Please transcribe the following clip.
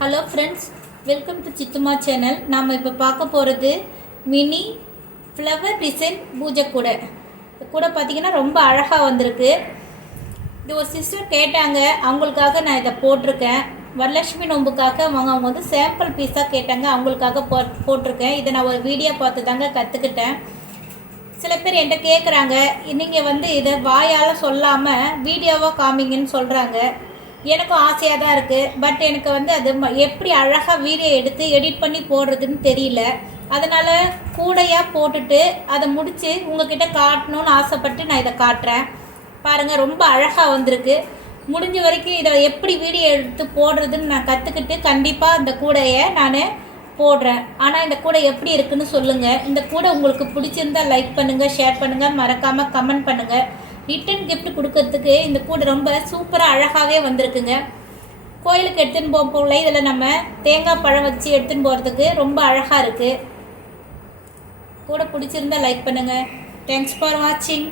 Hello friends, welcome to Sithuma channel. நாம் இப்போ பார்க்க போகிறது மினி ஃப்ளவர் டிசைன் பூஜை கூடை. கூட பார்த்திங்கன்னா ரொம்ப அழகாக வந்திருக்கு. இது ஒரு சிஸ்டர் கேட்டாங்க, அவங்களுக்காக நான் இதை போட்டிருக்கேன். வரலட்சுமி நோம்புக்காக அவங்க வந்து சாம்பிள் பீஸாக கேட்டாங்க, அவங்களுக்காக போட்டிருக்கேன். இதை நான் ஒரு வீடியோ பார்த்து தாங்க கற்றுக்கிட்டேன். சில பேர் என்கிட்ட கேட்குறாங்க, நீங்கள் வந்து இதை வாயால் சொல்லாமல் வீடியோவாக காமிங்கன்னு சொல்கிறாங்க. எனக்கும் ஆசையாக தான் இருக்குது. பட் எனக்கு வந்து அது எப்படி அழகாக வீடியோ எடுத்து எடிட் பண்ணி போடுறதுன்னு தெரியல. அதனால் கூடையாக போட்டுட்டு அதை முடித்து உங்ககிட்ட காட்டணும்னு ஆசைப்பட்டு நான் இதை காட்டுறேன். பாருங்கள், ரொம்ப அழகாக வந்திருக்கு. முடிஞ்ச வரைக்கும் இதை எப்படி வீடியோ எடுத்து போடுறதுன்னு நான் கற்றுக்கிட்டு கண்டிப்பாக இந்த கூடையை நான் போடுறேன். ஆனால் இந்த கூடை எப்படி இருக்குன்னு சொல்லுங்கள். இந்த கூடை உங்களுக்கு பிடிச்சிருந்தால் லைக் பண்ணுங்கள், ஷேர் பண்ணுங்கள், மறக்காமல் கமெண்ட் பண்ணுங்கள். ரிட்டன் கிஃப்ட் கொடுக்கறதுக்கு இந்த கூடை ரொம்ப சூப்பராக அழகாகவே வந்திருக்குங்க. கோயிலுக்கு எடுத்துன்னு போகல, இதில் நம்ம தேங்காய் பழம் வச்சு எடுத்துன்னு போகிறதுக்கு ரொம்ப அழகாக இருக்குது. கூட பிடிச்சிருந்தா லைக் பண்ணுங்கள். தேங்க்ஸ் ஃபார் வாட்சிங்.